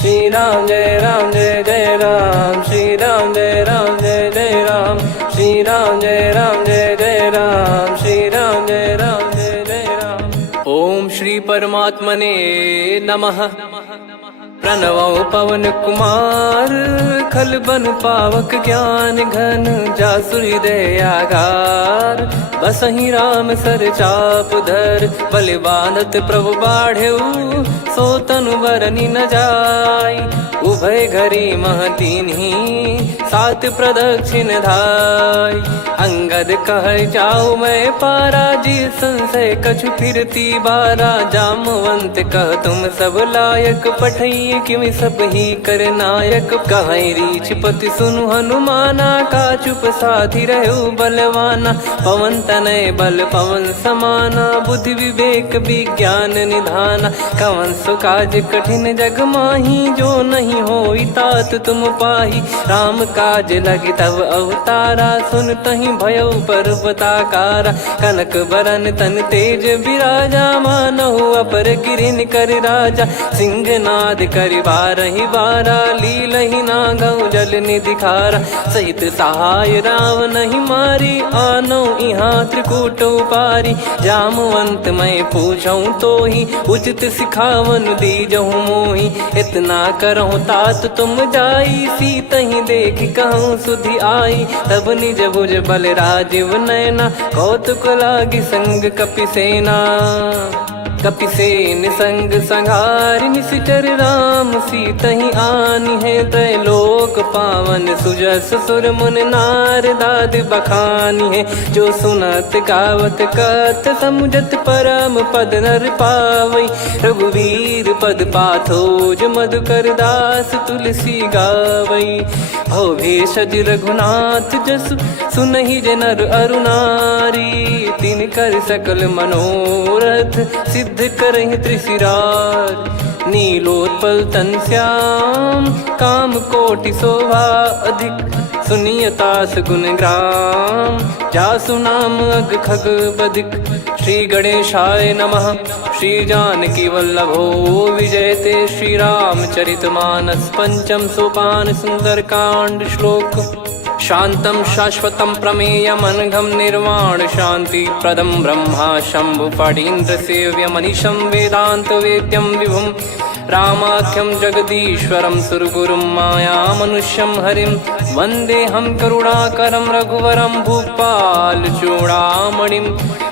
श्री राम जय जय राम, श्री राम जय जय राम, श्री राम जय जय राम, श्री राम जय जय राम। ओम श्री परमात्मने नमः। प्रणवो पवन कुमार, खल बन पावक ज्ञान घन, जासु हृदय आगार। बसहि राम सर चाप धर, बलि बांधत प्रभु बाढ़ेऊ, सो तनु बरनि न जाय। उभय घरी महतीन्ही, सात प्रदक्षिण धाय। अंगद कह जाऊ मैं पारा, जी संशय कछु फिरती बारा। जामवंत कह तुम सब लायक, पठई किमि सब ही कर नायक। कहीं रीछ पति सुनु हनुमाना, का चुप साधि रहु बलवाना। पवन तनय बल पवन समाना, बुद्धि विवेक विज्ञान निधाना। कवन सो काज कठिन जग माही, जो नहीं होई तात तुम पाही। राम काज लगी तब अवतारा, सुन तहि भयउ पर्वताकारा। कनक बरन तन तेज बिराजा, मानहु अपर गिरिन कर राजा। सिंहनाद करि बारहि बारा, लीलहि नागौ जल निधि खारा। सहित सहाय राम नहीं मारी, आनो इहाँ त्रिकूट उपारी। जामवंत मैं पूछऊँ तोहि, उचित सिखावन दीजहु मोहि। इतना करहु तात तुम जाई, सीतहि देख कहूँ सुधि आई। तब निज भुज बल राजीव नयना, कौतुक लागी संग कपिसेना। कपिसेन संग संघारि, निशिचर राम सीतहि आनी है। त्रैलोक पावन सुजस सुर मुन नार, दाद बखानी है। जो सुनत गावत कथ, समुझत परम पद नर पावई। रघुवीर पद पाथोज, मधुकर दास तुलसी गावई। भव भेषज रघुनाथ जसु, सुनहि जे नर अरु नारी। तिन कर सकल मनोरथ, सिद्ध करहि त्रिशिरार। नीलोत्पल तन श्याम, काम कोटि शोभा अधिक। सुनियतास गुण ग्राम, जासु नाम अग खग बदिक। श्री गणेशाय नमः। श्री जानकी वल्लभो विजयते, श्री रामचरित मानस। पंचम सोपान सुंदर कांड श्लोक। शांतं शाश्वतं प्रमेयमनघं, निर्वाण शांति प्रदं ब्रह्मा शंभु फणीन्द्र सेव्यमनिशं। वेदांत वेद्यं विभुं रामाख्यं जगदीश्वरं, सुरगुरुं माया मनुष्यं हरिं। वन्देऽहं करुणाकरं रघुवरं, भूपाल चूडामणिं।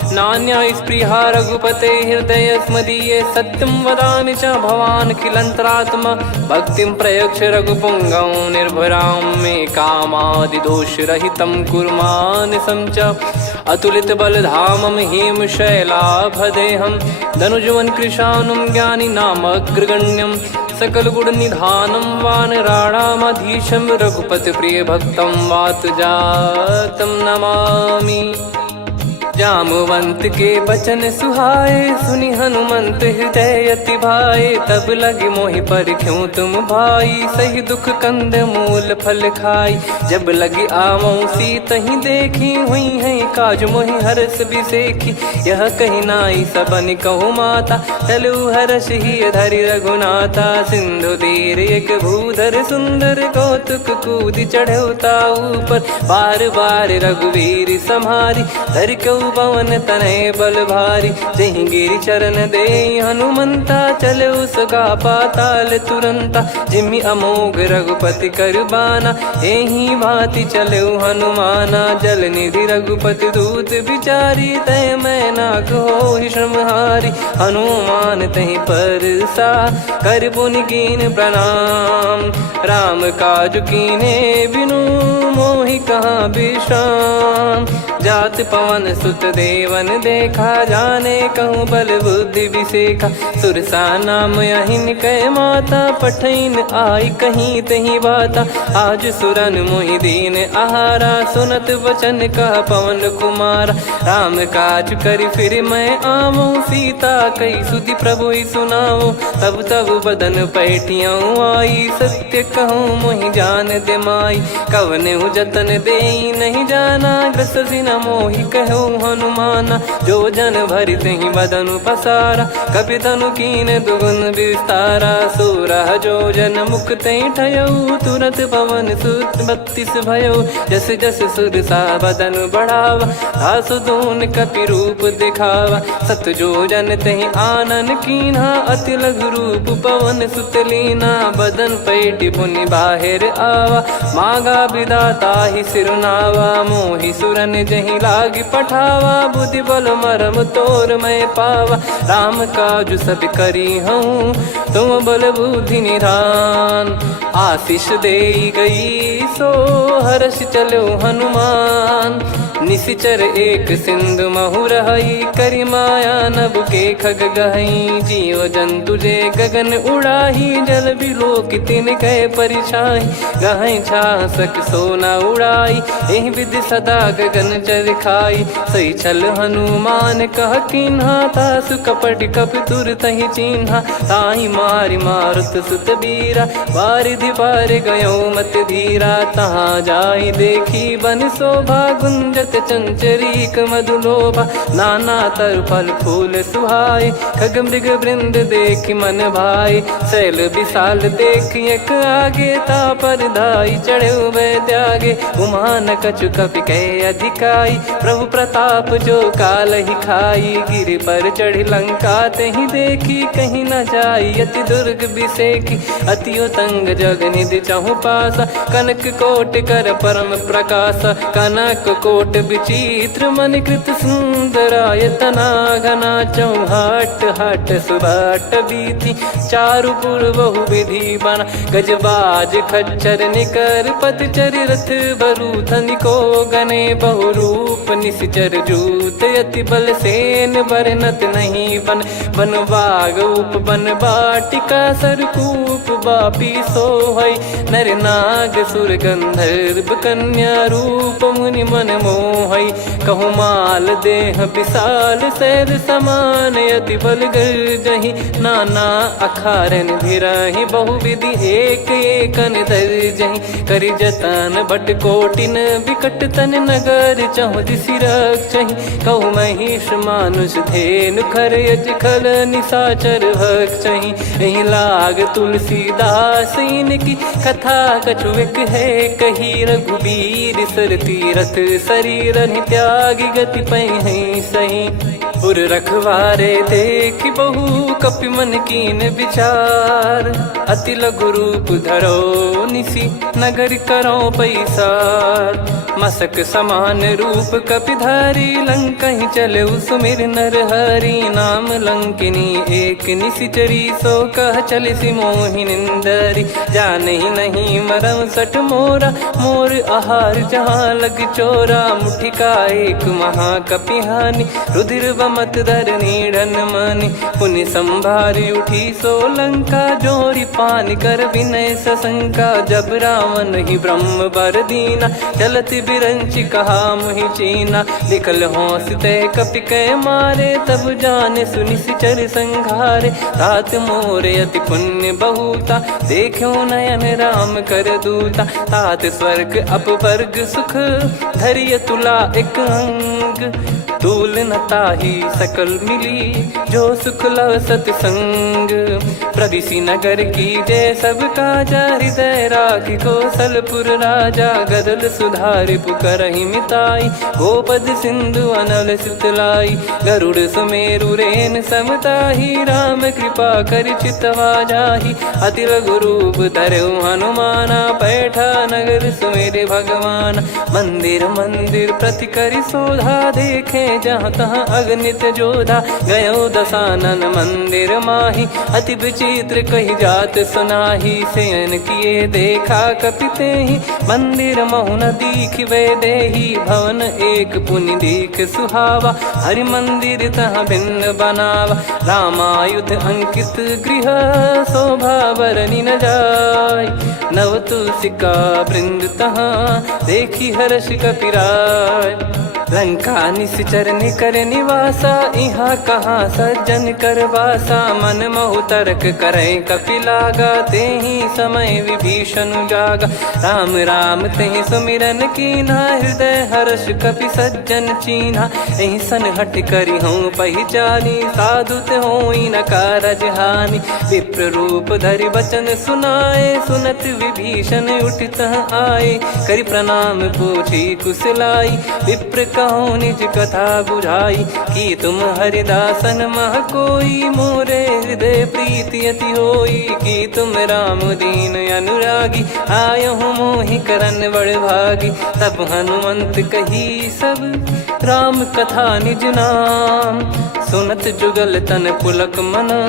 नान्या स्पृहा रघुपते हृदय स्मदीये, सत्यं वदामि च भवान् खिलन्तरात्मा। भक्तिं प्रयच्छ रघुपुङ्गं, निर्भरां मे कामादिदोषरहितं कुर्मानिसं च। अतुलित बलधामं हेमशैलाभदेहं, धनुजवन कृशानुं ज्ञानी नामग्रगण्यं। सकल गुण निधानं वानराणामधीशं, रघुपति प्रिय भक्तं वातजातं नमामि। जामवंत के बचन सुहाए, सुनि हनुमंत हृदय अति भाए। तब लगे मोहि पर क्यों तुम भाई, सही दुख कंद मूल फल खाई। जब लगे आवऊं सीतहि देखी, हुई है काज मोहि हरस बिसेखी। यह कही नाई सबन कहु माता, चलु हरष ही धरि रघुनाथा। सिंधु तीर एक भूधर सुंदर, कौतुक कूद चढ़ौता ऊपर। बार बार रघुवीर सम्हारी, धर कऊ पवन तनय बल भारी। जहि गिरि चरण दे हनुमंता, चले उसका पाताल तुरंता। जिमि अमोघ रघुपति कर बाना, एहि भांति चले हनुमाना। जल निधि रघुपति दूत बिचारी, तय मैं नाग होहि श्रमहारी। हनुमान तहि परसा, कर पुनि कीन प्रणाम। राम काज कीने बिनु, मोहि कहाँ विश्राम। जात पवन सुत देवन देखा, जाने कहूँ बल बुद्धि विसेखा। सुरसा नाम अहिन कै माता, पठैन आई कहीं तही बाता। आज सुरन मोहि दीन आहारा, सुनत वचन कह पवन कुमारा। राम काज करि फिर मैं आवऊं, सीता कई सुधि प्रभु ही सुनाओ। तब तब बदन पैठियाँ आई, सत्य कहूँ मोहि जान दे माई। कवने जतन दे नहीं जाना, ग्रसि न मोहि कहो हनुमाना। जो जन भरि तेहि बदनु पसारा, कपि तनु कीन दुगुन विस्तारा। सोरह जो जन मुख तेहि ठयऊ, तुरत पवन सुत 32 भयऊ। जस जस सुरसा बदन बढ़ावा, आसु दून कपि रूप दिखावा। सत जो जन तेहि आनन कीन्हा, अति लघु रूप पवन सुत लीना। बदन पैटि पुनि बाहिर आवा, मागा विधाता ही सिरुनावा। मोहि सुरन जहि लागी पठावा, बुद्धि बल मरम तोर मैं पावा। राम काजु सब करी हूँ, तुम बल बुद्धि निधान। आशीष देई गई सो हर्ष चलो हनुमान। निशिचर एक सिंधु महु रहई, करी माया नभ के खग गहई। जीव जंतु जे गगन उड़ाही, जल बिलोक तिन कह परिछाई। गहई छासक सोना उड़ाई, एहि विधि सदा गगन चर खाई। सही छल हनुमान कह कीन्हा, तासु कपट कप तुर तहि चिन्हा। ताहि मारि मारुत सुत बीरा, वारिधि पार गयो मत धीरा। तहाँ जाई देखी बन शोभा, गुंजत चंचरीक मधुलोभा। नाना तर फल फूल सुहाए, खग मृग वृंद देख मन भाई। शैल विशाल देख एक आगे, तापर धाई चढ़े वै त्यागे। उमान कछु कपि कह अधिकाई, प्रभु प्रताप जो काल ही खाई। गिर पर चढ़ी लंका तेहि देखी, कहीं न जाई अति दुर्ग बिसेकी। अति उतंग जग निधि चहु पासा, कनक कोट कर परम प्रकाश। कनक कोट विचित्र मन कृत सुंदरायतना। घना चौहाट हाट सुबाट बीती, चारु पुर बहु विधि बना। गजबाज खच्चर निकर पतचर, रथ बरु धनिको गने। बहु रूप निशिचर जूत, अति बल सेन बरनत नहीं बन। बन बाग उप बन बाटिका, सरकूप बापी सोहई। नर नाग सुर गंधर्व कन्या, रूप मुनि मन मोहई। कहु माल देह विशाल, शैल समान अति बल गर्जहि। नाना अखारन भिरहि, बहु विधि एक एकन दर्जहि। करि जतन बट कोटिन, बिकट तन नगर चहु दिसि रक्षहि। कहु महिष मानुष धेनु, खर यज खल निशाचर भक्षहि। एहि लाग तुलसीदास इनकी, कथा कछु एक है कही। रघुबीर सर तीरथ शरीर, त्यागी गति पै सही। पुर रखवारे देख बहु, कपि मन कीन विचार। अति लघु रूप धरो निसी, नगर करो पैसार। मसक समान रूप कपि धारी, लंकहि चले सुमिर नर हरि। नाम लंकिनी एक निशिचरी, सो कह चलिसि मोहि निंदरी। जानहि नहीं मरम सठ मोरा, मोर आहार जहाँ लग चोरा। मुठिका एक महाकपिहानि, रुधिर बमत धरनी ढन मानि। पुनि संभारी उठी सो लंका, जोरी पान कर विनय सशंका। जब रावण ही ब्रह्म बर दीना, चलत बिरंचि कहा मुहि चीना। लिखल होंस ते कपि कै मारे, तब जाने सुनि सिचर संघारे। तात मोरे अति पुण्य बहुता, देखो नयन राम कर दूता। तात स्वर्ग अपवर्ग सुख, धरिय तुला एक अंग। तूल न ताहि सकल मिली, जो सुख लव सतसंग। प्रविशि नगर की जय सब काजा, हृदय राखि कौशलपुर राजा। गदल सुधारि पुकरहि मिताई, गोपद सिंधु अनल सितलाई। गरुड़ सुमेरु रेन समताहि, राम कृपा करि चितवा जाहि। अति लघु रूप धरऊ हनुमाना, पैठा नगर सुमेरे भगवान। मंदिर मंदिर प्रति करि शोधा, देखे जहाँ तहाँ अगणित जोधा। गयो दशानन मंदिर माही, अति विचित्र कही जात सुनाही। शयन किए देखा कपि तेहि, मंदिर महु न दीख वे देही। भवन एक पुनि दीख सुहावा, हरि मंदिर तहाँ भिन्न बनावा। रामायुध अंकित गृह, शोभा बरनि न जाय। नव तुलसी का वृंद तहाँ, देखी हर्ष कपिराय। लंका निश्चर निकर निवासा, इहाँ कहाँ सज्जन कर वासा। मन महु तर्क करे कपिलागा, तेहि समय विभीषण जागा। राम राम तेहि सुमिरन कीन्हा, हृदय हर्ष कपि सज्जन चीन्हा। एहि सन हट करि हूँ पहिचानी, साधु ते होई न कारज हानि। विप्र रूप धरि वचन सुनाए, सुनत विभीषण उठित आए। करि प्रणाम पूछी कुशलाई, विप्र कहो निज कथा बुझाई। कि तुम हरिदासन मह कोई, मोरे हृदय प्रीति अति होई। कि तुम राम दीन अनुरागी, आयहु मोहि करन बड़ भागी। तब हनुमंत कही सब राम कथा निज नाम, सुनत जुगल तन पुलक मना,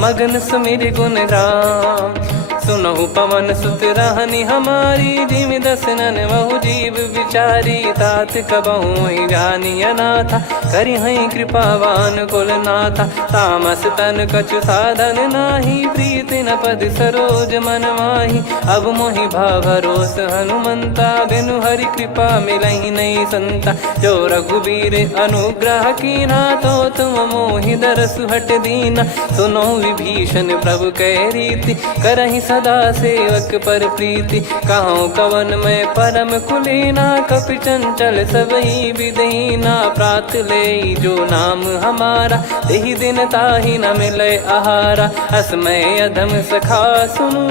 मगन सुमिर गुण राम। सुनहु पवन सुत रहनी हमारी, जिमि दसनन महु जीव विचारी। तात कबहु ही जानी अनाथा, करि हई कृपावान कुल नाथा। तामस तन कछु साधन नाही, प्रीति न पद सरोज मन माही। अब मोहि भाव भरोस हनुमंता, बिनु हरि कृपा मिलहि नहीं संता। जो रघुबीर अनुग्रह कीन्हा, तो तुम मोहि दरसु हट दीना। सुनो विभीषण प्रभु कह रीति, करहि सदा सेवक पर प्रीति। कहूँ कवन में परम कुलीना, कपि चंचल सबही विदहीना। प्रात ले जो नाम हमारा, तेहि दिन ताहि न मिले आहारा। असमय अधम सखा सुनु,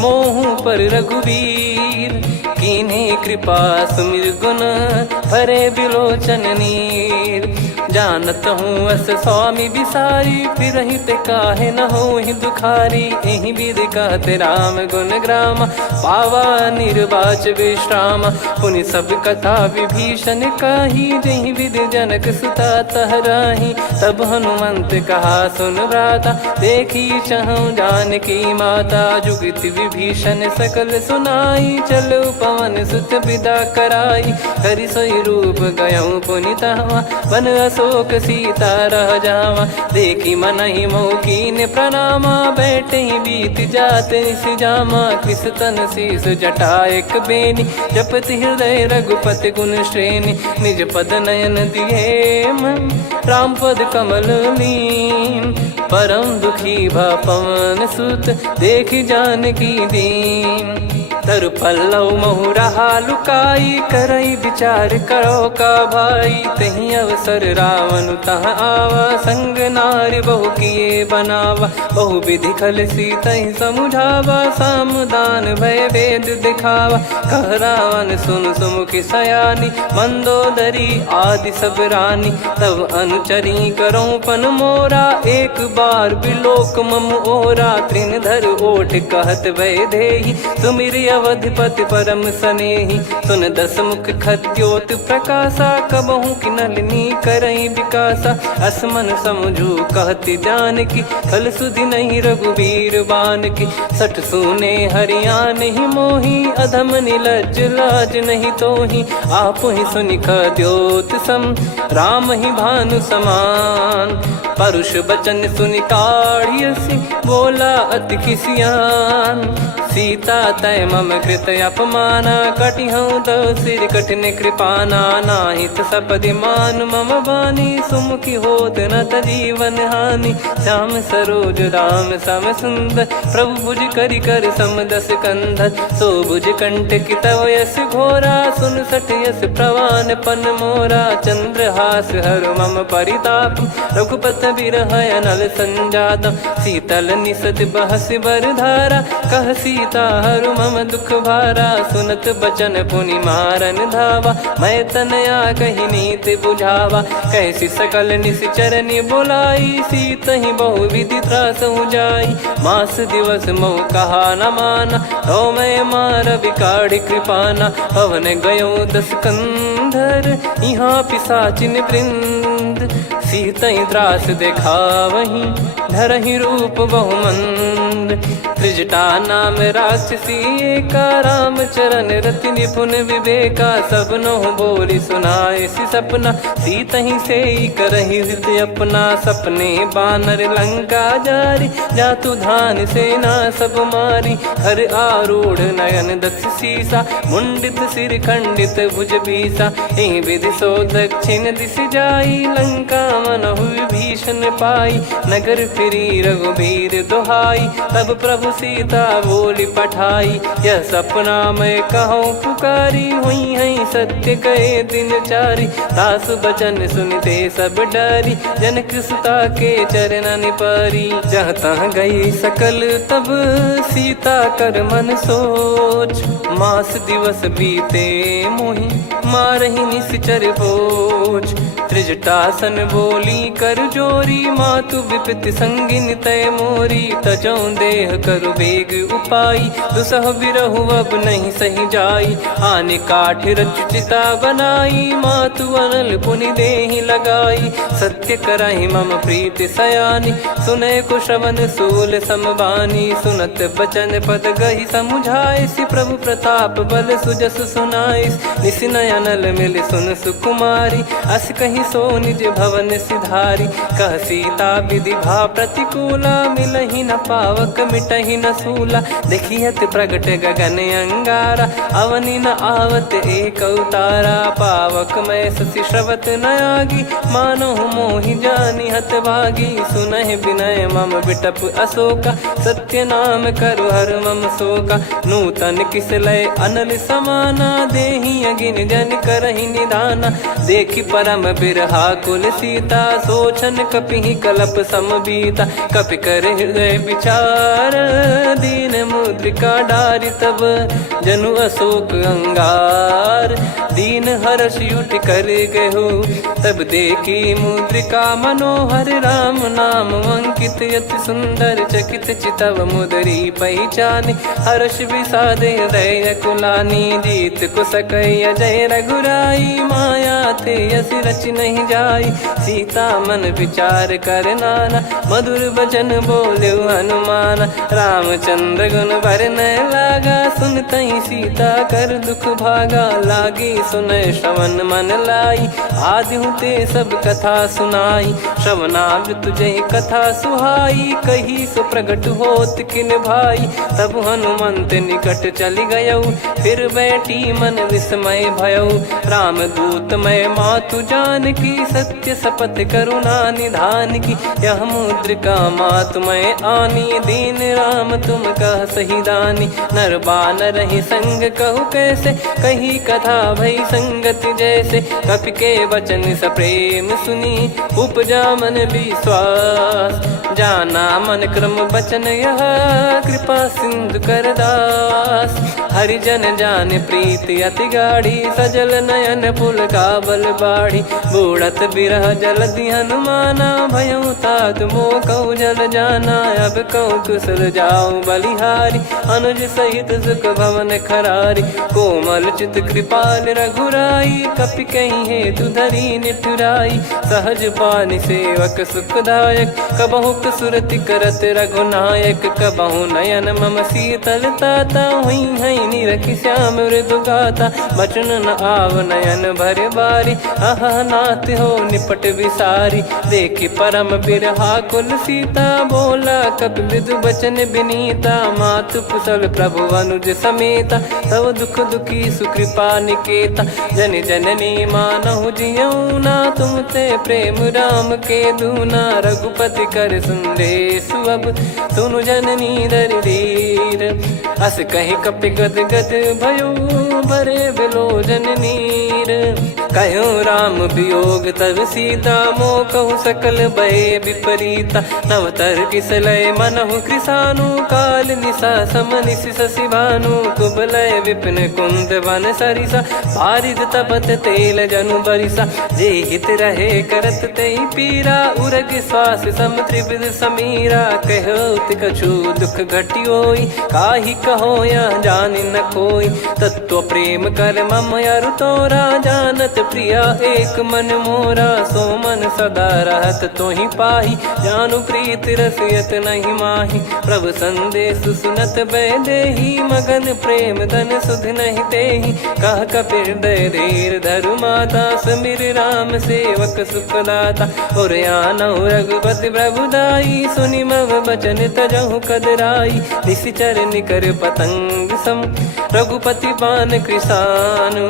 मोहु पर रघुवीर। कीन्ही कृपा सुमिर गुण, भरे बिलोचन नीर। जानत हूँ अस स्वामी बिसारी, फिरहि ते काहे न होहि दुखारी। एहि विधि कहते राम गुण ग्राम, पावा निर्वाच विश्राम। पुनि सब कथा विभीषण काही, जहि विधि जनक सुता तहराही। तब हनुमंत कहा सुन भ्राता, देखी चहु जानकी माता। जुगति विभीषण सकल सुनाई, चलो पवन सुत विदा कराई। करि सोई रूप गयऊँ पुनि तहवा, वन अशोक सीता रह जावा। देखी मनहि मोह कीन्ह प्रणामा, बैठे ही बीत जात निस जामा। कृस तन शीस जटा एक बेनी, जपति हृदय रघुपति गुण श्रेणी। निज पद नयन दिए मन, राम पद कमल लीन। परम दुखी भा पवन सुत, देखि जानकी दीन। तरु पल्लव महु रहा लुकाई, करई विचार करो का भाई। तहि अवसर रावण तह आवा, संग नारी बहु किए बनावा। बहु विधि खल सीतहि समुझावा, सामदान भय वेद दिखावा। कह रावण सुन सुमुखि सयानी, मंदोदरी आदि सब रानी। तब अनुचरी करो पन मोरा, एक बार बिलोक मम ओरा। तृण धर ओठ कहत भय देहि, सुमिर अवधिपति परम सनेहि। सुन दस मुख खद्योत प्रकाशा, कबहु कि नलिनी करई विकासा। असमन समझू कहति जानकी, खल सुधि नहीं रघुवीर बानकी। सठ सुने हरियाण ही मोही, अधम निलज्ज लाज नहीं तोही। आप ही सुनि खद्योत सम, राम ही भानु समान। परुष बचन सुनि काढ़ियसि, बोला अति किसियान। सीता तय मम कृत अपमाना, कटिहऊँ तव सिर कठिन कृपाना। नाहित सपदि मान मम बानी, सुमुखी होत न जीवन हानि। श्याम सरोज राम सम सुंदर, प्रभु भुज करि कर सम दस कंधर। सो भुज कंठ की तव यस घोरा, सुन सठ यस प्रवान पन मोरा। चंद्रहास हर मम परिताप, रघुपत बिरह अनल संजातम। शीतल निसत बहस बर धारा, कह सीता हरु मम दुख भारा। सुनत बचन पुनि मारन धावा, मैं तनया कहि नीति बुझावा। कैसी सकल निश्चरनि बुलाई, सीतहि बहु विधि त्रासहु जाई। मास दिवस मोह कहा न माना, तो मैं मार बिकाढ़ि कृपाना। पवन गयो दस कंधर, यहाँ पिशाचिन वृंद। मंद, सीतई त्रास देखावहीं धरहि रूप बहुमंद। त्रिजटा नाम राक्षसी एका, राम चरण रति निपुण विवेका। सबनो बोली सुनाए सि सपना, सीतहि से करहि हृद अपना। सपने बानर लंका जारी, जातु धान सेना सब मारी। हर आरूढ़ नयन दक्ष सीसा, मुंडित सिर खंडित भुज बीसा। एहि विधि सो दक्षिण दिश जाई, लंका मनहु विभीषण पाई। नगर फिरी रघुबीर दुहाई, तब प्रभु सीता बोली पठाई। यह सपना मैं कहूँ पुकारी, हुई है सत्य कहे दिन चारी। दास बचन सुनते सब डरी, जनक सुता के चरण परी। जहाँ तहाँ गई सकल तब सीता कर मन सोच। मास दिवस बीते मोहि मारहि निश्चर बोझ। त्रिजटासन बोली कर जोरी, मातु विपत्ति संगिन तय मोरी। तजौ देह करु बेग उपाई, दुसह बिरहु अब नहीं सही जाई। आने काठ रचिता बनाई, मातु अनल पुनि देहि लगाई। सत्य करहि मम प्रीति सयानी, सुनय को श्रवण सूल समबानी। सुनत बचन पद गहि समुझाए, सि प्रभु प्रताप बल सुजस सुनाइस। निस नयनल मिल सुन सुकुमारी, अस कहि सो निज भवन सिधारी। कह सीता विधि भा प्रतिकूला, मिलहि न पावक मिटहि न सूला। देखियत प्रगट गगन अंगारा, अवनि न आवत एक अवतारा। पावक मैं शशि श्रवत न आगी, मानो मोहि जानि हत भागी। सुनहि विनय मम बिटप अशोका, सत्य नाम करु हर मम शोका। नूतन किस लय अनल समाना, देहि अगिन जन करहि निदाना। देखि परम बिरहा कुल सीता, सोचन कपिहि कलप समबीता। कपि कर हृदय विचार, दीन मुद्रिका डारि तब जनु अशोक अंगार। दीन हर्ष उठ कर गहु, तब देखी मुद्रिका मनोहर। राम नाम अंकित अति सुंदर, चकित चितव मुदरी पहचान। हर्ष विषाद हृदय कुलानी, जीत को सकय जय रघुराई। माया थे यस रच नहीं जाई, सीता मन विचार कर नाना। मधुर बचन बोले हनुमान, रामचंद्र गुण बरनै लागा। सुनतहि सीता कर दुख भागा, लागी सुनय श्रवण मन लाई। आदि ते सब कथा सुनाई, श्रवणामृत जय कथा सुहाई। कही सो प्रगट होत किन भाई, तब हनुमंत निकट चली गयौ। फिर बैठी मन विस्मय भयौ, राम दूत मैं मातु जानकी। सत्य शपथ करुणा निधान की, यह मुद्रिका मातु मैं आनी। दीन राम तुम कह सही दानी, नर बानर ही संग कहु कैसे। कही कथा भई संगति जैसे, कपि के वचन सप्रेम सुनी। उपजा मन विश्वास, जाना मन क्रम बचन यह। कृपा सिंधु कर दास, हरिजन जान प्रीति अति गाढ़ी। सजल नयन पुल का बल बाढ़ी, बूढ़त बिरह जल दी हनुमाना। भयउ तात मोह कहु जल जाना, अब कहु कुशल जाऊं बलिहारी। अनुज सहित सुख भवन खरारी, कोमल चित कृपाल रघुराई। कपि कहीं हेतु धरी निठुराई, सहज पानि सेवक सुखदायक। कबहु सुरति करत रघुनायक, कबहु नयन मम शीतल ताता। हुई है निरखि श्याम मृदु गाता, बचन न आव नयन भर बारी। आहा नाथ हो निपट विसारी, देखि परम बिरहा कुल सीता। बोला कपि मृदु बचन बिनीता, मातु कुशल प्रभु अनुज समेता। तव दुख दुखी सुकृपा निकेता, जन जननी मानहु जियऊ ना। तुम ते प्रेम राम के दूना, रघुपति कर संदेश अब सुनु जननी दर धीर। अस कहि कपि गद गद भयो, भरे बिलोचन नीर। कहो राम वियोग तब सीता, मोह कहु सकल भय विपरीता। नवतर किसलय मनहु कृसानु, काल निशा समनिशि शशि भानु। कुबलय विपिन कुंद वन सरिसा, पारिद तपत तेल जनु बरिसा। जे हित रहे करत तेहि पीरा, उरग श्वास सम त्रिविध समीरा। कहो कछु दुख घटियोई, काहि कहो या जान न कोई। तत्व प्रेम कर मम अरु तोरा, जानत प्रिया एक मन मोरा। सो मन सदा रहत तो ही पाही, जानु प्रीत रसियत नहीं माही। प्रभु संदेश सुनत बैदेही, मगन प्रेम धन सुध नहीं तेही। कह कपिर दय धीर धरु माता, समिर राम सेवक सुखदाता। और आनौ रघुपति प्रभुदाई, सुनि मव बचन तजहु कदराई। निशिचर निकर पतंग सम, रघुपति पान कृसानु।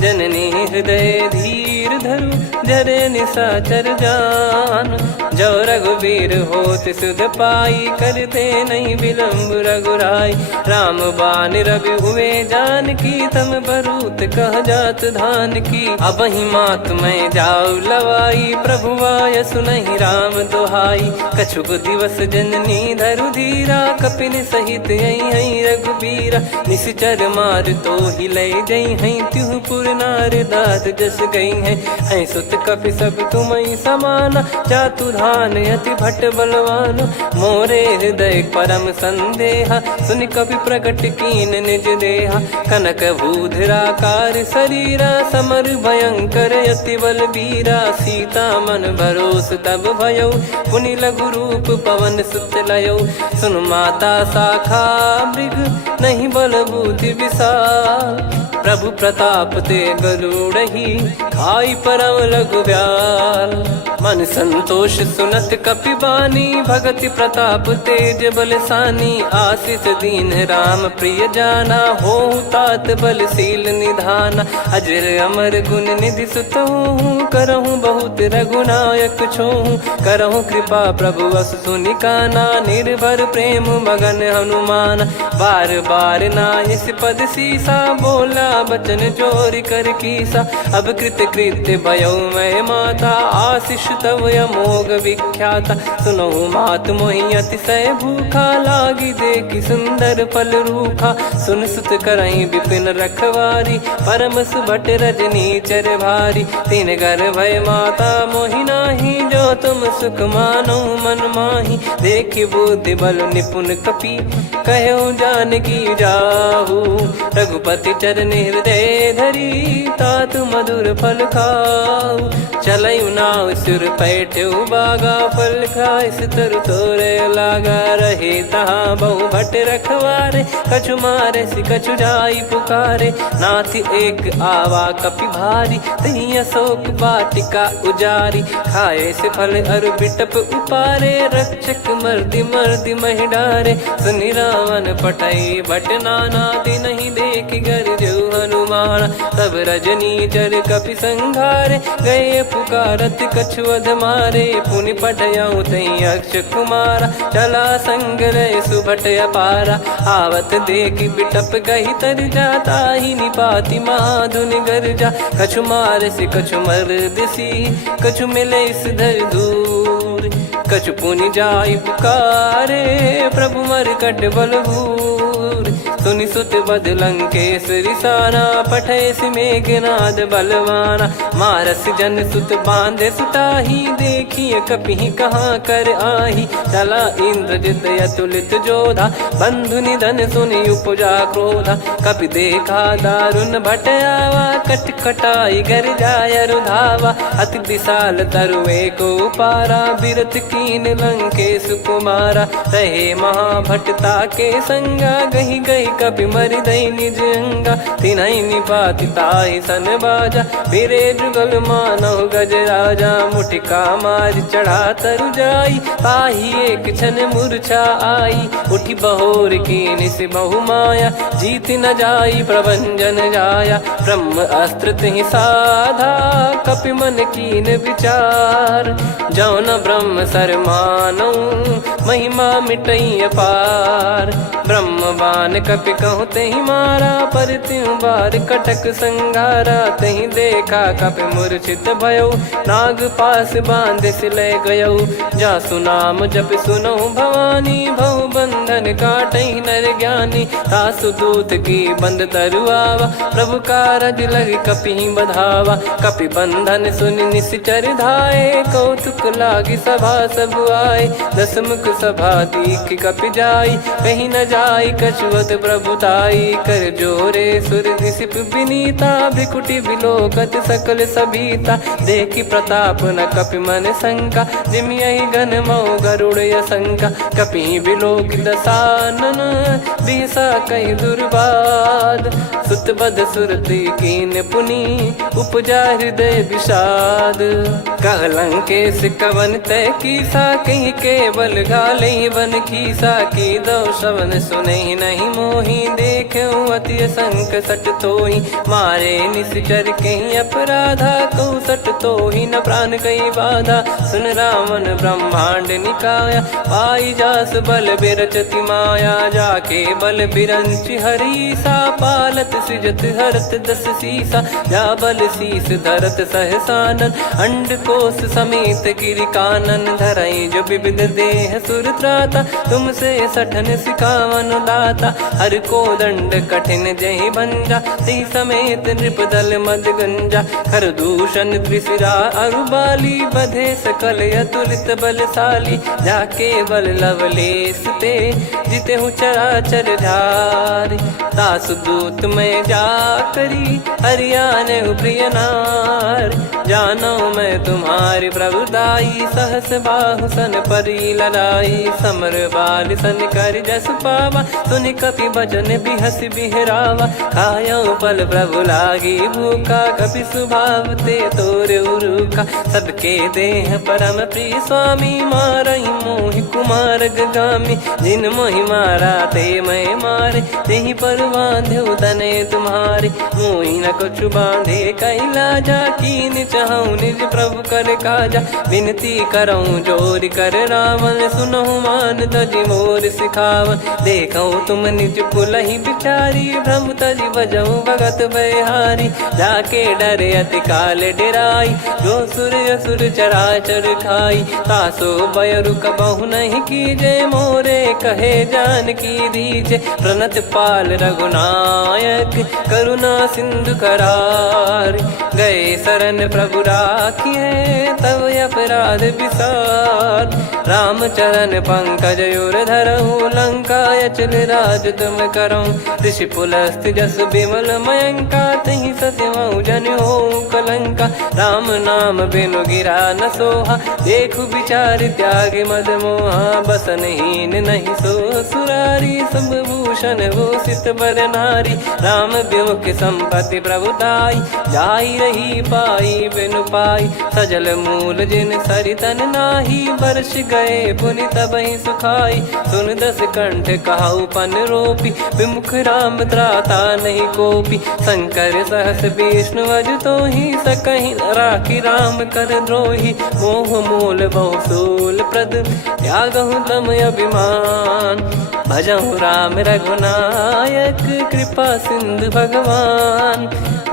जननी हृदय धीर धरु, जरे निशाचर जान। जो रघुवीर होत सुध पाई, करते नहीं विलम्ब रघुराई। राम बान रवि हुए जानकी, तम बरूत कह जात धान की। अब ही मात मैं जाऊ लवाई, प्रभु आय सुनहि राम दोहाई। कछुक दिवस जननी धरु धीरा, कपिन सहित यही रघुबीरा। निशिचर मार तो ही ले जई हैं, त्युह पुर नार दाद जस गई हैं। सुत कपि सब तुमहि समाना, जातु धान अति भट बलवान। मोरे हृदय परम संदेहा, सुनि कपि प्रकट कीन निज देहा। कनक भूधराकार शरीरा, समर भयंकर अति बलबीरा। सीता मन भरोस तब भयउ, पुनि लघु रूप पवन सुत लयउ। सुन माता शाखा मृग, नहीं बल बुद्धि विशाल। प्रभु प्रताप ते गरुड़ही, खाई परम लघु ब्याल। मन संतोष सुनत कपि बानी, भगति प्रताप तेज बलसानी। आशीष दीन राम प्रिय जाना, होहु तात बलशील निधाना। अजर अमर गुण निधि सुतहु, करहु बहुत रघुनायक छोहु। करहु कृपा प्रभु अस सुनि काना, निर्भर प्रेम मगन हनुमान। बार बार नायस पद सीसा, बोला बचन चोरी कर कीसा। अब कृत कृत्य भयउ मैं माता, आशीष तव अमोघ विख्याता। सुनहु मात मोहि अतिशय भूखा, लागी देखि सुंदर फल रूखा। सुन सुत करहि विपिन रखवारी, परम सुभट रजनी चर भारी। तीन घर भय माता मोहि नाही, जो तुम सुख मानो मन माही। देखि बुद्धि बल निपुण कपि, कहु जानकी जाहु। रघुपति चरण हृदय धरी, तात मधुर फल खाऊ। चलयु नाव सुर पैठ्यु बागा, फल खाइस तरु तोरे लागा। रहे तहाँ बहु भट रखवारे, कछु मारे सि कछु जाई पुकारे। नाथ एक आवा कपि भारी, तही अशोक वाटिका उजारी। खाए से फल अरु बिटप उपारे, रक्षक मर्दि मर्दि महि डारे। सुनि रावण पटई भट नाना, तिनहि देखि गरजउ हनुमान। तब रजनी चर कपि संघारे, गए पुकारत कछु अध मारे। पुनि पठयउ तई अक्ष कुमारा, चला संग रहे सुभट अपारा। आवत देखि बिटप गही तर जाता, ही निपाति महाधुनि गर्जा। कछु मार से कछु मर्दिसी, कछु मिले इस धर दूर। कछु पुनि जाई पुकारे, प्रभु मरकट बलभूर। सुनि सुत बद लंकेश्वरी साना, पठय मेघनाद बलवाना। मारस जन सुत बांधे सुताही, देखिए कपि कहाँ कर आही। चला इंद्रजित अतुलित जोधा, बंधु निधन सुनि उपजा क्रोधा। कपि देखा दारुण भट आवा, कट कटाई गर जाय रुधावा। अति विशाल तरुए को पारा, बिरत कीन लंकेश कुमारा। रहे महाभटता के संगा, गही गही कपि मरि दई निज अंगा। तिन्हि निपाति ताहि सन बाजा, फिरे जुगल मानव गज राजा। मुटिका मार चढ़ा तरु जाई, ताहि एक क्षण मूर्छा आई। उठि बहोर कीन से बहु माया, जीत न जाई प्रभंजन जाया। ब्रह्म अस्त्र तिहि साधा, कपि मन कीन विचार। जौ न ब्रह्म सर मानौ, महिमा मिटई अपार। ब्रह्म बान कपि कहु तहि मारा, पर त्यों बार कटक संगारा। तहि देखा कपि मूर्छित भयउ, नाग पास बांध सिले गयउ। जासु नाम जप सुनहु भवानी, भव बंधन काटहि नर ज्ञानी। तासु दूत की बंद तरुआवा, प्रभु कारज लग कपि बधावा। कपि बंधन सुनि निश्चर धाये, कौतुक लागी सभा सब आए। दस मुख सभा दीख कपि जाई, कहीं न जाई कछुवत प्रभुताई। कर जोरे सुर दिसिप विनीता, भ्रिकुटि बिलोकत सकल सबीता। देखि प्रताप न कपि मन शंका, जिमियहि गन मऊ गरुड़ असंका। कपि बिलोक दसानन, बिहसा कहि दुर्वाद। सुत बध सुरति कीन पुनि, उपजा हृदय विषाद। कहलंकेश कवन तय कीसा, कहीं केवल गाले बन खीसा। की दो श्रवण सुने नहीं मोही, देखे अति संक सट तोही। मारे निश्चर कहीं अपराधा, कहूँ सट तोही न प्राण कहीं बाधा। सुन रावण ब्रह्मांड निकाया, पाई जास बल बिरचति माया। जाके बल बिरंच हरीसा, पालत सृजत हरत दस सीसा। जा बल शीस धरत सहसानन, अंड कोश समेत गिरि कानन। धरई जो विविध देह सुर त्राता, तुमसे सठन सिखावन दाता। हर को दंड कठिन जहि भंजा, ती समेत नृप दल मद गंजा। खर दूषण त्रिशिरा अरुबाली, बधे सकल अतुलित बलशाली। जाके बल लवलेश ते, जिते हूँ चराचर धारी। दास दूत में जा करी, हरियाने प्रिय नार। जानो मैं तुम्हारी प्रभुताई, सहस बाहु सन परी लड़ाई। समर बाल सन कर जस पावा, सुनि कपि भजन बिहस बिहरावा। खायो पल प्रभु लागी भूखा, कपि स्वभाव ते तोर उरुखा। सबके देह परम प्रिय स्वामी, मारई मोहि कुमार गगामी। जिन मोहि मारा ते मैं मारे, तेहि पर बांधो तने तुम्हारे। मोहि न कुछ बांधे कैलाजा, कीन चाहूँ निज प्रभु कर काजा। विनती करऊँ जोर कर रावण, सुनहु मान तजि मोर सिखावन। देखऊँ तुम निज पुलहि बिचारी, भ्रम तजि बजऊँ भगत बहारी। जाके डरे अति काल डेराई, जो सुर असुर चराचर खाई। तासो बयरु कबहु नहीं कीजे, मोरे कहे जान की दीजे। प्रणत पाल रघुनायक, करुणा सिंधु करार। गए शरण प्रभु राखिए, तब अपराध विसार। राम चरण पंकज उर धरऊँ, लंका अचल राज तुम करऊँ। ऋषि पुलस्त जस विमल मयंका, तहि सत्यमऊ जन हो कलंका। राम नाम बिनु गिरा न सोहा, देखु विचार त्याग मद मोहा। बसनहीन नहीं सो सुरारी, सब भूषण भूषित बर नारी। राम विमुख संपत्ति प्रभुताई, जाई रही पाई बिनु पाई। सजल मूल जिन सरितन नाही, वर्ष गए पुनि तबहि सुखाई। सुन दस कंठ कहाऊ पन रोपी, विमुख राम त्राता नहीं कोपी। शंकर सहस विष्णु अज तोहि, सकहि न राखी राम कर द्रोही। मोह मूल बहु सूल प्रद, त्यागहु तम अभिमान। भजहु राम रघुनायक, कृपा सिंधु भगवान।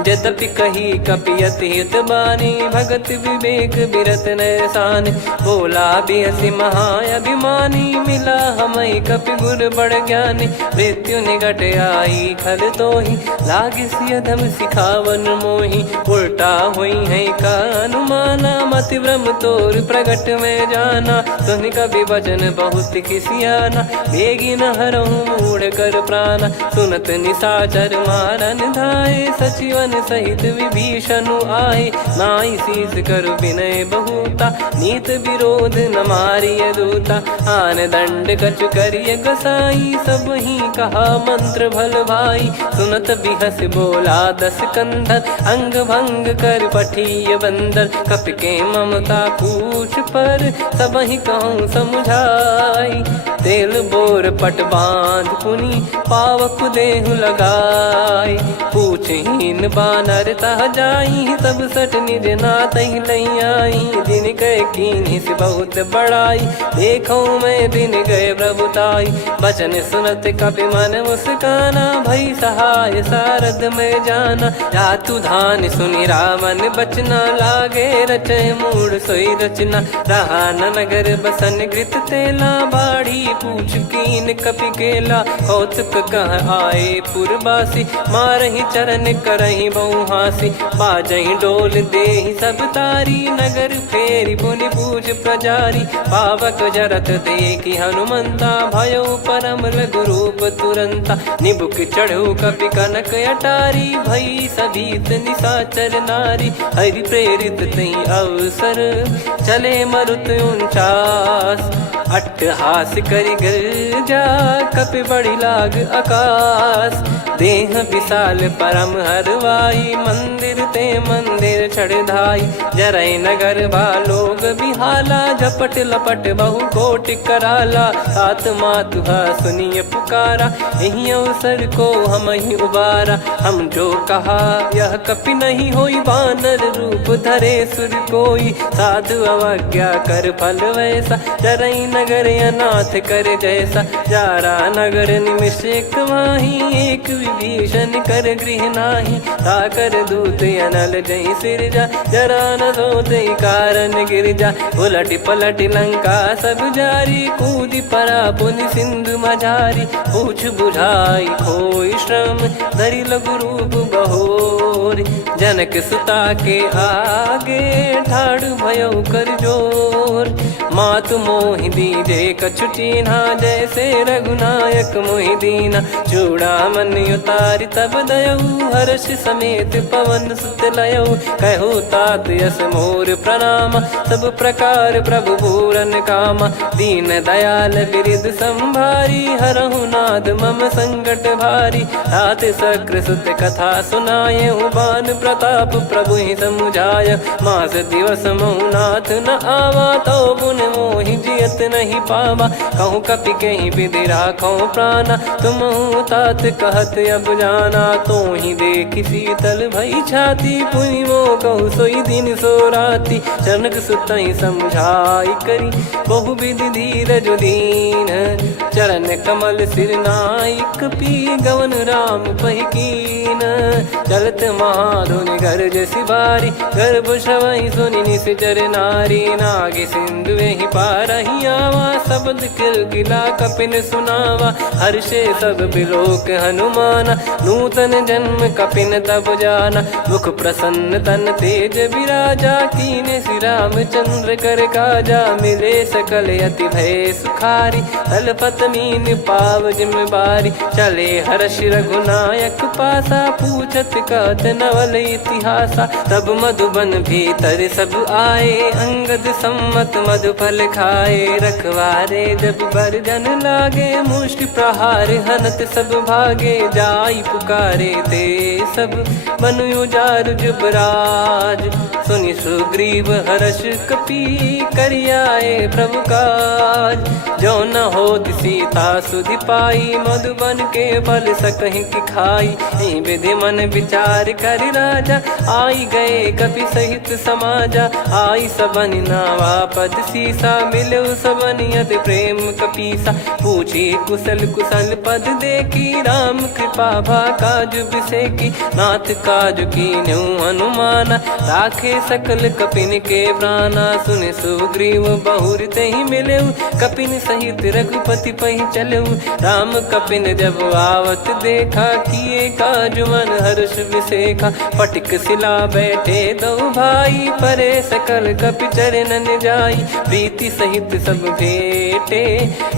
यद्यपि कही कपियति हित बानी, भगत विवेक बिरत नैसान। बोला बिहसि महाअभिमानी, मिला हमई कपि गुर बड़ ज्ञानी। मृत्यु निकट आई खल तोहि, लागिसि अधम सिखावन मोहि। उल्टा हुई है का अनुमाना, मति भ्रम तोर प्रगट में जाना। सुन कवि वचन बहुत खिसियाना, बेगी न हरहु मूढ़ कर प्राणा। सुनत निशाचर मारन धाये, सचिवन सहित विभीषणु आए। नाई शीस कर विनय बहुता, नीत विरोध न मारिय दूता। आन दंड कछु करिय गसाई, सब ही कहा मंत्र भल भाई। सुनत बिहस बोला दस कंधर, अंग भंग कर पठिय बंदर। कपि के ममता पूछ पर, सब ही कहूँ समुझाई। तेल बोर पट बांध पुनि, पावक देहु लगाई। पूछहीन बानर तह जाई, सब सट निज नातहि लई आई। दिन गए कीन्ही से बहुत बड़ाई, देखो मैं दिन गए प्रभुताई। बचन सुनत कपि मन मुस्काना, भई सहाय सारद में जाना। जातु धान सुनि रावण बचना, लागे रचय मूढ़ सोई रचना। रहा न नगर बसन घृत तेला, बाढ़ी पूछ कीन कपि केला कौतुक कह आए पुरबासी मारही चरण करही बहु हासी बाजही डोल देहि सब तारी नगर फेरी पुनि पूज प्रजारी पावक जरत देखी हनुमंता भयो परम लघु रूप तुरंता निबुक चढ़ू कपि कनक अटारी भई सभीत निशाचर नारी हरि प्रेरित तई अवसर चले मरुत 49 अट्टहास करि गिरजा कपि बड़ी लाग आकाश देह विशाल परम हरवाई मंदिर ते मंदिर चढ़ाई जरई नगर बालोग बिहाला झपट लपट बहु कोट कराला सात मातुहा सुनिय पुकारा यही अवसर को हम ही उबारा हम जो कहा यह कपि नहीं होई बानर रूप धरे सुर कोई साधु अवज्ञा कर फल वैसा जरई नगर अनाथ कर जैसा जारा नगर निमिष एक माही एक विभीषण कर गृह नाही ताकर दूत अनल जय सिरजा जरा न सोते कारण गिरजा उलट पलट लंका सब जारी कूदी परा पुनि सिंधु मझारी पूछ बुझाई खोई श्रम धरि लघु रूप बहोरी जनक सुता के आगे ठाड़ भयो कर जोर मातु मोहि दीजे कछु चीन्हा जैसे रघुनायक मोहि दीना चूड़ामन उतारि तब दयऊ हर्ष समेत पवन सुत लयऊ कहु तात यस मोर प्रणाम सब प्रकार प्रभु पूरन कामा दीन दयाल बिरिद संभारी हरहु नाद मम संकट भारी तात सक्र सुत कथा सुनाये बान प्रताप प्रभु ही समुझाय मास दिवस महु नाथ न आवा तो पुन मोहि जियत नहीं पावा कहूँ कपि कहीं विधि राखो प्राणा तुम तात कहत अब जाना तो ही देख शीतल भई छाती पुनि मो कहु सोई दिन सो राती जनक सुतई समझाई करी बहु विधि धीरज दीन चरण कमल सिर नाइक पी गवन राम पहिकीन चलत महाधुनि गर्ज सिबारी गर्भ श्रवहि सुनि निश्चर नारी नागे सिंधु ही पारही आवा शब्द किलकिला कपिन सुनावा हर्षे सब बिलोक हनुमाना नूतन जन्म कपिन तब जाना मुख प्रसन्न तन तेज विराजा कीने श्री रामचंद्र कर काजा मिले सकल अति भय सुखारी तलपत मीन पाव जिम्मेवारी चले हर्ष रघुनायक पासा पूछत कहत नवल इतिहासा तब मधुबन भीतर सब आए अंगद सम्मत मधुफल खाए रखवारे जब बरजन लागे मुष्टि प्रहार हनत सब भागे जाई पुकारे ते सब मनु उजार जुबराज सुनि सुग्रीव हर्ष कपि करियाए प्रभु काज जो न हो सीता सुधि पाई मधुबन के फल सकहि की खाई विधि मन विचार कर राजा आई गए कपि सहित समाजा आई सबन नावा पद सीसा मिलो सबनियत प्रेम कपीसा पूछी कुशल कुशल पद देखी राम कृपा भा काज बिसेकी नाथ काज की न्यू हनुमाना राखे सकल कपिन के प्राणा सुन सुग्रीव बहुर ते ही मिले कपिन सहित रघुपति पहि चले राम कपिन जब आवत देखा किए काज मन हर्ष विसेखा पटिक सिला बैठे दो भाई परे सकल कपि चरणन जाई प्रीति सहित सब भेटे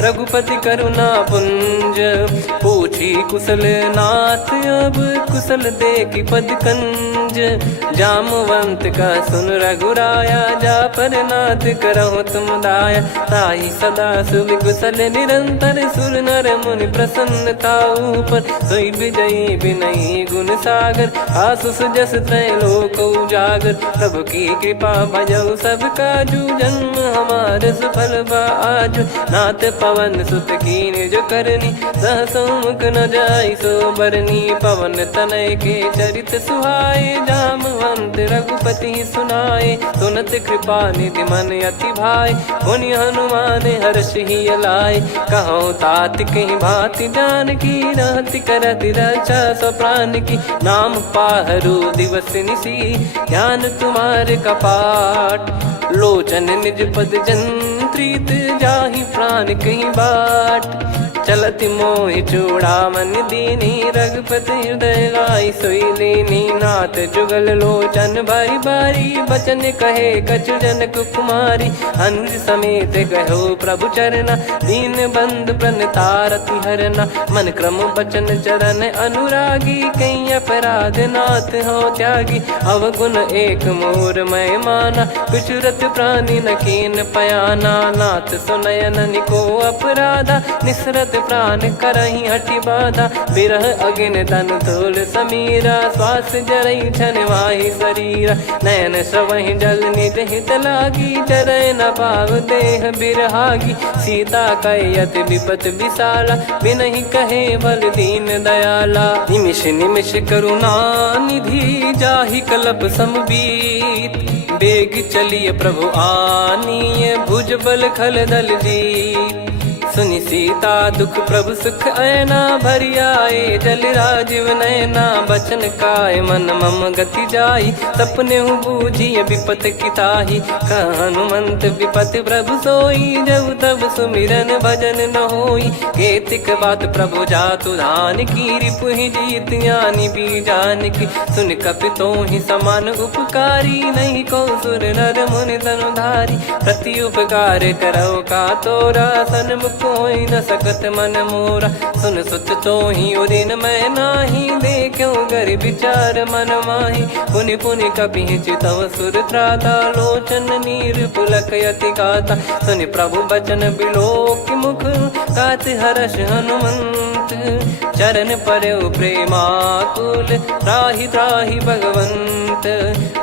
रघुपति करुणा पुंज पूछी कुशल नाथ अब कुशल देखी पद कंज जामवंत का सुन रघुराया जा पर नाथ करहु तुम दाया ताई सदा सुभि कुशल निरंतर सुर नर मुनि प्रसन्नता ऊपर सोई विजयी विनयी गुण सागर आसु सुजस त्रैलोक उजागर प्रभु की कृपा भजऊ सब काजू जन्म हमार सफल बाजू नाथ पवन सुत कीन जो करनी सहसो मुख न जाई सो बरनी पवन तनय के चरित सुहाए जामवंत रघुपति सुनाए सुनत कृपा निधि मन अति भाई पुनि हनुमान हर्ष ही लाए कहो तात कहीं भांति जान की रहति करति रक्षा सो प्राण की नाम पाहरू दिवस निसी ध्यान तुम्हारे कपाट लोचन निज पद जन प्रीत जाहि प्राण कहीं बाट। चलत मोहि चूड़ामन दीनी रघुपति हृदय लाई सोई लीनी। नाथ जुगल लोचन बारी बारी बचन कहे कछु जनक कुमारी। हंस समेत गहो प्रभु चरना दीन बंद प्रणतारति हरना। मन क्रम बचन चरण अनुरागी कहीं अपराध नाथ हो त्यागी। अवगुण एक मोर मैं माना विचुरत प्राणी न कीन पयाना। नाथ सुनयन निको अपराधा निसरत प्राण करही हटि बाधा। बिरह अगिन तन तोल समीरा श्वास जरई छन वाहि शरीरा। नयन सवहि जल निज हित लागी चरय न पाव देह बिरहागी। सीता कयत विपत विशाला बिनहि कहे बल दीन दयाला। निमिष निमिष करुणा निधि जाहि कलप समबीत। बेग चलिए प्रभु आनीय भुज बल खल दल जीत। सुनि सीता दुख प्रभु सुख ऐना भरि आए जल राजीव नैना। बचन काय मन मम गति जाई सपने बूझी विपत किताही। हनुमंत विपत प्रभु सोई जब तब सुमिरन भजन न होई। केतिक बात प्रभु जातु धान की रिपुहि जीत ज्ञानी बीजान की। सुन कपितो ही समान उपकारी नहीं को सुर नर मुनि तनुधारी। प्रति उपकार करो का तोरा सन्मुख कोई न सकत मन मोरा। सुन सुत तो ही उदिन मैं नाही देखो गर विचार मन माही। पुनि पुनि कपि चितव सुर त्राता लोचन नीर पुलक यति गाता। सुनि प्रभु बचन बिलोक मुख गात हर्ष हनुमंत। चरण परयो प्रेमाकुल त्राहि त्राहि भगवंत।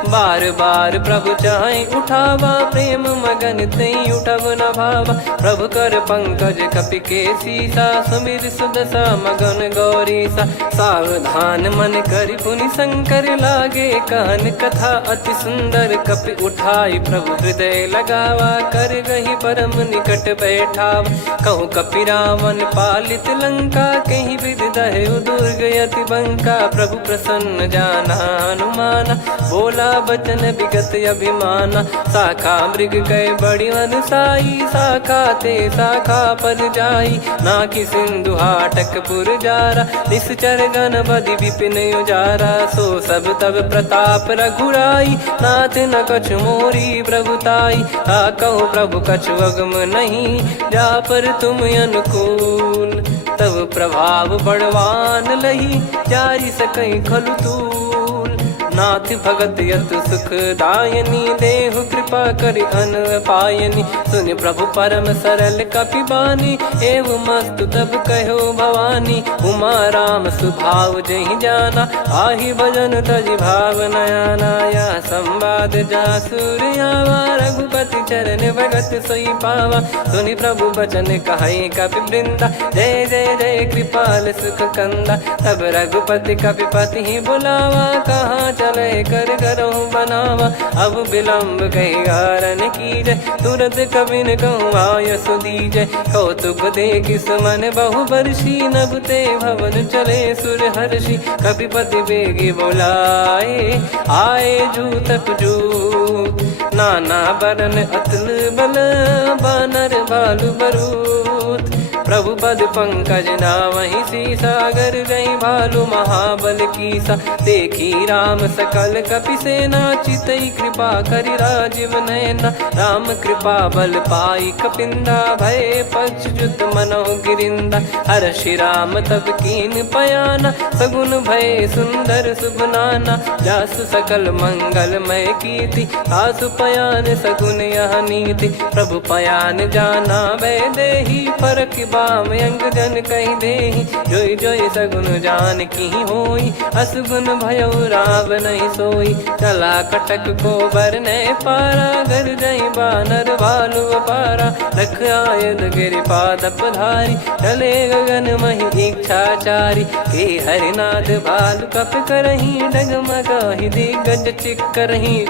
बार बार प्रभु चाहि उठावा प्रेम मगन तई उठब न भावा। प्रभु कर पंकज कपि के सीसा सुमिर सुदशा मगन गौरीसा। सावधान मन करि पुनि शंकर लागे कहन कथा अति सुंदर। कपि उठाई प्रभु हृदय लगावा कर गही परम निकट बैठावा। कहूँ कपि रावण पालित लंका कहीं विधि दहु दुर्ग यति बंका। प्रभु प्रसन्न जाना हनुमाना बोला बचन विगत अभिमाना। शाखा मृग गए बड़ी अनुसाई शाखा ते शाखा पर जाई। ना कि सिंधु हाटक पुर जारा निश्चर गण बदि विपिन उजारा। सो सब तब प्रताप रघुराई नाथ न कछु मोरी प्रभुताई। कहूँ प्रभु कछु अगम नहीं जा पर तुम अनुकूल। तब प्रभाव बड़वान लही जारी सकई खलु तूल। नाथ भगत यत सुख दायनी देहु कृपा करि अन पायनी। सुन प्रभु परम सरल कपि बानी एवं मस्तु तब कहो भवानी। उमा राम सुभाव जहि जाना आहि भजन तजि भाव नयाना। या संवाद जासुर आवा रघुपति चरण भगत सोई पावा। सुनि प्रभु बचन कहै कपि वृंदा जय जय जय कृपाल सुख कंदा। तब रघुपति कपि पति बुलावा कहाँ चले कर करहु बनावा। अब विलम्ब कही कारण कीजय तुरत कबिन कहूँ आयस दीजय। कौतुक देख सुमन बहु बरसी नभ ते भवन चले सुर हर्षि। कपिपति बेगी बोलाए आए जूतक जूत। नाना बरन अतुल बल बानर बालु बरूत। प्रभु पद पंकज नावहि सीसागर गई भालु महाबल कीसा। देखी राम सकल कपि सेना चितई कृपा करि राजीव नयना। राम कृपा बल पाई कपिंदा भय पक्ष जुत मनो गिरिंदा। हर्षि राम तब कीन पयाना सगुन भय सुंदर सुभनाना। जासु सकल मंगलमय कीर्ति आसु पयान सगुन यह नीति। प्रभु पयान जाना वै देही फरक बाम अंग जन कहीं देही। जोई जोई सगुन जान की होई असगुन भयो राव नहीं सोई। चला कटक को बरने पारा घर जई बानर भालु पारा। रख आयद गिरि पाद पधारी चले गगन मही इच्छाचारी। के हरिनाथ भालु कप करही डगमगाहि दिग्गज चिक्करही।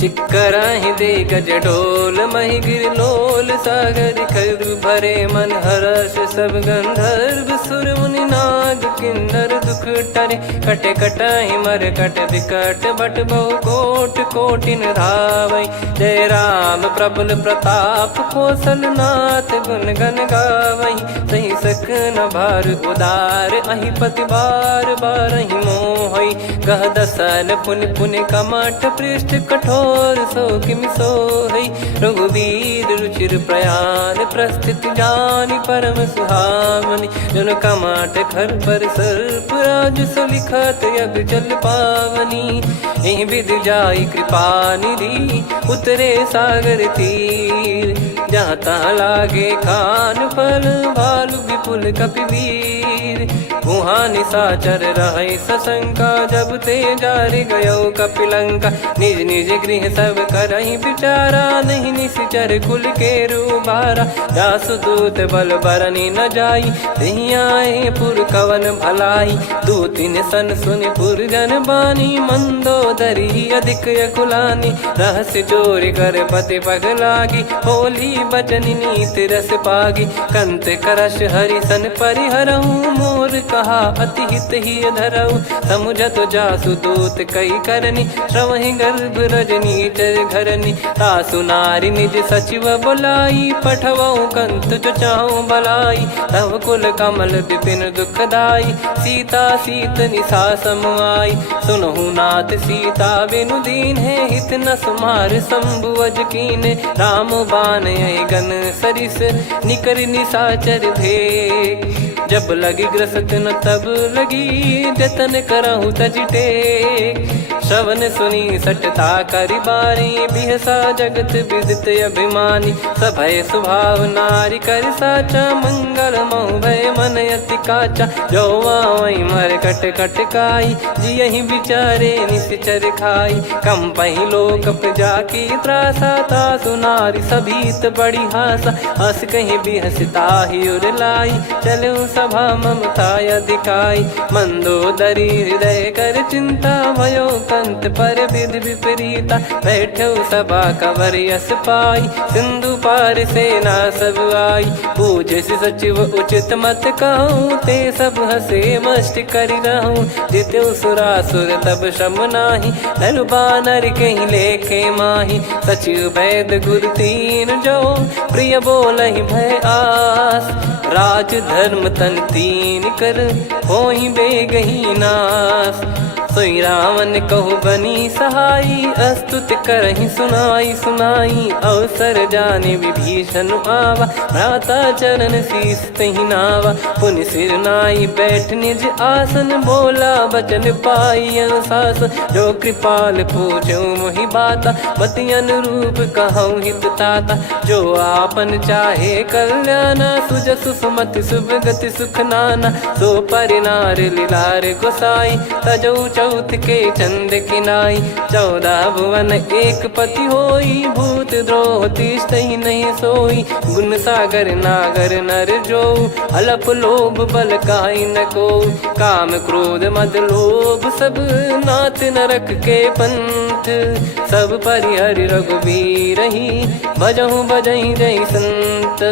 चिक्कराहि दे गज डोल महि गिर लोल सागर खर भरे मन हर्ष सब गंधर्व सुर मुनि नार। नाग किन्नर दुख टरे, कटे कटहि मर कट विकट बट बहु कोट कोटिन धावै। जय राम प्रबल प्रताप कौशलनाथ गुण गण गावै। सही सकन भार उदार अहि पति बार बारहि मोहै। गह दसन पुन पुन कमठ पृष्ठ कठोर सो किमि सोहै। रघुवीर रुचिर प्रयाण प्रस्थित जानि परम सुहावनि। जन कमठ खर पर सर्प राज सलिखत यग जल पावनी। एहि विधि जाई कृपा निधि उतरे सागर तीर। जहाँ तहाँ लागे खान फल भालु विपुल कपिवीर। वहाँ निशाचर रहै सशंका जब ते जारि गयो कपिलंका। निज निज गृह सब करहि विचारा नहीं निश्चर कुल के रूबारा। जासु दूत बल बरनि न जाई तेहि आए पुर कवन भलाई। दूतिन सन सुनि पुर जन बानी मंदोदरी अधिक यकुलानी। रहस्य चोरी कर पति पगलागी होली बचन नीति रस पागी। कंत करश हरिसन परिहरहु मोर कहा अति हित ही धरऊ। समुझत जासु दूत कई करनी श्रवहि गर्भ रजनी चर घरनी। तासु नारी निज सचिव बुलाई पठवऊ कंत जो चाहूं बलाई। तव कुल कमल विपिन दुखदाई सीता सीत निशा समाई। सुनहु नाथ सीता बिनु दीन है हित न सुमार शंभु अज कीने। राम बाण गन सरिस निकर निशाचर भेग। जब लगी ग्रसत न तब लगी जतन करहु तज टेक। श्रवण सुनी सटता करि बारी बिहसा जगत विदित अभिमानी। सभय स्वभाव नारी कर साचा मंगल मऊ भय मन अति काचा। जो आवै मर कट कट काई जियहि विचारे निश्चर खाई। कम पहि लोक जाकी त्रासा तासु नारी सभीत बड़ी हासा। हस कहीं बिहसता ही उर लाई चलऊ सभा ममता अधिकाई। मंदोदरी हृदय कर चिंता भयो कंत पर विधि विपरीता। बैठो सभा कवर यस पाई सिंधु पार सेना सब आई। पूज्य सचिव उचित मत कहूँ ते सब हसे मष्ट करि रहूँ। जित्यु सुरासुर तब श्रम नाही नर बानर कहीं लेखे माही। सचिव वैद गुरु तीन जो प्रिय बोलहि भय आस। राज धर्म तन तीन कर होई बेगही नास। सोई रावण कहु बनी सहाई अस्तुत करहि सुनाई सुनाई। अवसर जाने विभीषण आवा भ्राता चरण शीस तहि नावा। पुनि सिर नाई बैठ निज आसन बोला बचन पाई अनुशासन। जो कृपाल पूछो मोहि बाता मति अनुरूप कहूँ हित ताता। जो आपन चाहे कल्याणा सुजसु सुमति सुभगति सुख नाना। सो परिनार लीलार गोसाई तजौ चौथ के चंद किनाई। 14 भुवन एक पति होई भूत द्रोह तिष्ठहि नहीं सोई। गुण सागर नागर नर जो अलप लोभ बल काई न को। काम क्रोध मद लोभ सब नाथ नरक के पंथ। सब परिहरि रघुबीर ही भजहु भजहि जय संत।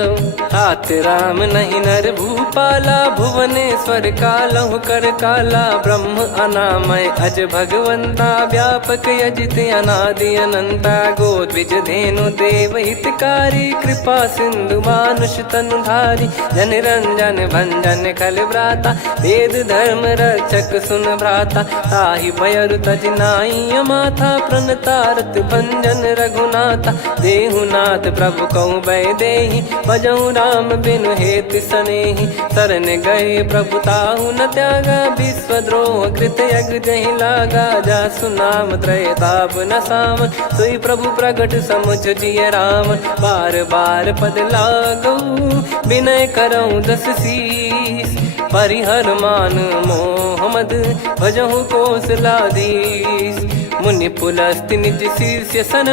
तात राम नहीं नर भूपाला भुवनेश्वर कालहु कर काला। ब्रह्म अनामय अज भगवंता व्यापक यजित अनादि अनंता। गोद्विज धेनु देव हितकारी कृपा सिंधु मानुष तनुधारी। जन रंजन भंजन खल भ्राता वेद धर्म रक्षक सुन भ्राता। ताहि भयरु तज नाई माथा प्रणतारत भंजन रघुनाथा। देहुनाथ प्रभु कहु भय देहि भजहु राम बिनु हेतु सनेहि। शरण गए प्रभु ताहु न त्यागा विश्वद्रोह कृत यज्ञ जहि लागा। जासु नाम त्रय ताप न सावन सोई प्रभु प्रगट समुझ जिय राम। बार बार पद लागऊ विनय करऊँ 10 शीस। परिहर मान मोह मद भजहु कौशलाधीश। मुनि पुलस्त्य निज शिष्य सन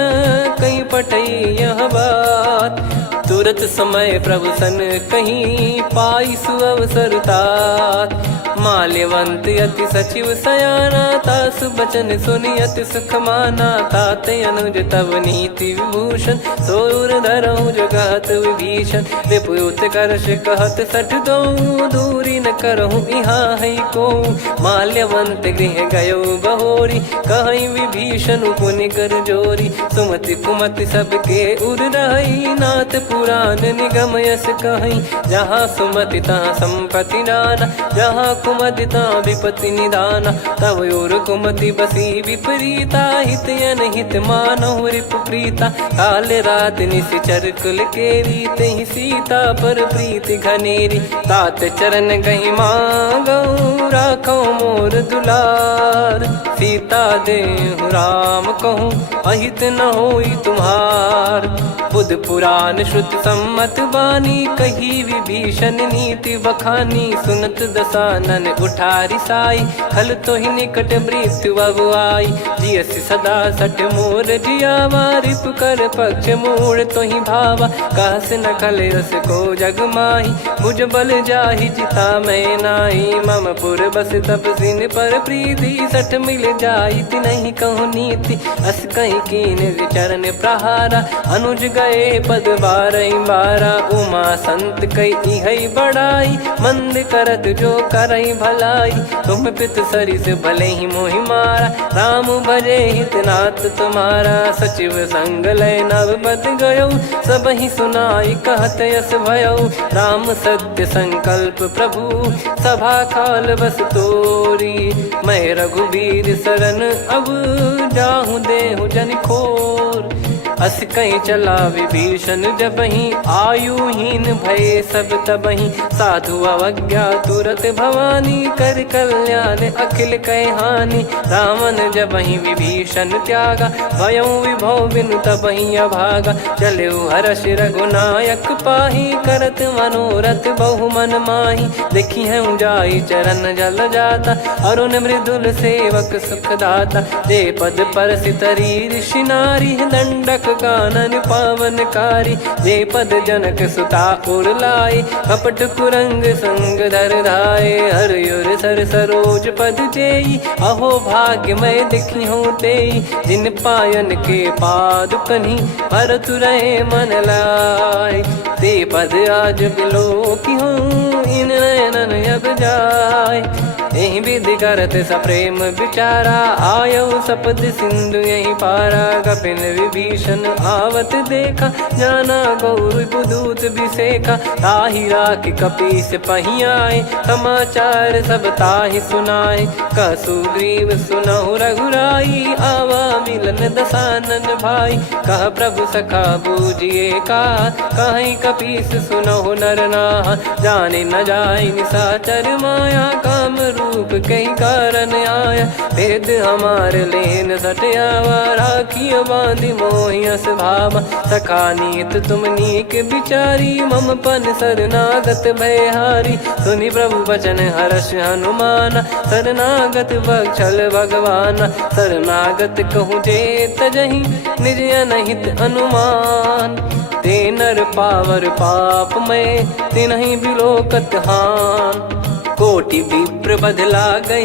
कहीं पठई यह बात। तुरत समय प्रभु सन कहीं पाई सुअवसर तात। माल्यवंत अति सचिव सयाना तासु बचन सुनि अति सुख माना। ताते अनुज तव नीति विभूषण सोर धरऊ जगत विभीषण। विपुत करश कहत सठ दो दूरी न करहु यहाँ है को। माल्यवंत गृह गयो बहोरी, कहीं विभीषण पुनि कर जोरी। सुमति कुमति सबके उर रही, नाथ पुराण निगम यस कहीं। जहाँ सुमति तहाँ संपत्ति नाना, जहाँ कुमति तहाँ विपत्ति निदाना। तब और कुमति बसी विपरीता, हित अनहित मानहु रिपु प्रीता। काल रात निश्चर कुल केरी, तहि सीता पर प्रीति घनेरी। तात चरण गही मांगऊ, राखो मोर दुलार। सीता देहु राम कहूँ, अहित न होई तुम्हार। बुध पुराण श्रुत सम्मत बानी, कही विभीषण नीति बखानी। सुनत दसानन उठारी साई, खल तो ही निकट मृत्यु अब आई। जियसि सदा सठ मोर जियावा, रिप कर पक्ष मूड़ तो ही भावा। कहस न खल रस को जग माही, मुझ बल जाहि जिता मैं नाही। मम पुर बस तपसिन पर प्रीति, सठ मिल जाई नहीं कहूँ नीति। अस कहीं कीन चरण प्रहारा, अनुज गए पद बारही बारा। उमा संत कई है बड़ाई, मंद करत जो करई भलाई। तुम पित सरिस भले ही मोहि मारा, राम भजे हित नाथ तुम्हारा। सचिव संग लय नव बद गयो, सब ही सुनाई कहत यस भयो। राम सत्य संकल्प प्रभु, सभा काल बस तोरी। मैं रघुबीर शरण अब, जाहूँ देहु जन खोर। अस कहीं चला विभीषण जबहि, आयुहीन भय सब तबहि। साधु अवज्ञा तुरत भवानी, कर कल्याण अखिल कह हानि। रावण जबहि विभीषण त्यागा, भयउ विभव बिनु तबहि अभागा। चलऊ हर्ष रघुनायक पाही, करत मनोरथ बहु मन माही। देखी है जाई चरण जल जाता, अरुण मृदुल सेवक सुखदाता। जे पद पर सितरी ऋषि नारी, दंडक कानन पावनकारी। जे पद जनक सुता उर लाए, कपट कुरंग संग धर धाये। हरियुर सर सरोज पद जेई, अहो भाग्य मैं दिखी हूँ तेई। जिन पायन के पाद कन्ही, भरत रहे मन लाए। ते पद आज बिलो की हूँ, इन नयनन अब जाय। यही विधि करत सप्रेम विचारा, आयऊ सपद सिंधु यही पारा। कपिन विभीषण आवत देखा, जाना गौर बुदूत बिसेखा। ताहि राख कपीस पहियाए, समाचार सब ताहि सुनाए। कह सुग्रीव सुनहु रघुराई, आवा मिलन दसानन भाई। कह प्रभु सखा बूझिए का, कहीं कपीस सुनहु नर नाहा। जाने न जाय निशाचर माया, काम रूप कई कारण आया। भेद हमार लेन सटयावा, राखियो बांधि मोहियस भावा। सखा नीत तुम नीक बिचारी, मम पन शरणागत भयहारी। सुनि प्रभु वचन हर्ष हनुमाना, शरणागत बक्षल भगवाना। शरणागत कहूँ जे तजहि, निज अनहित अनुमान। ते नर पावर पाप में, तिन्हि बिलोकत हान। कोटि विप्र बदला गई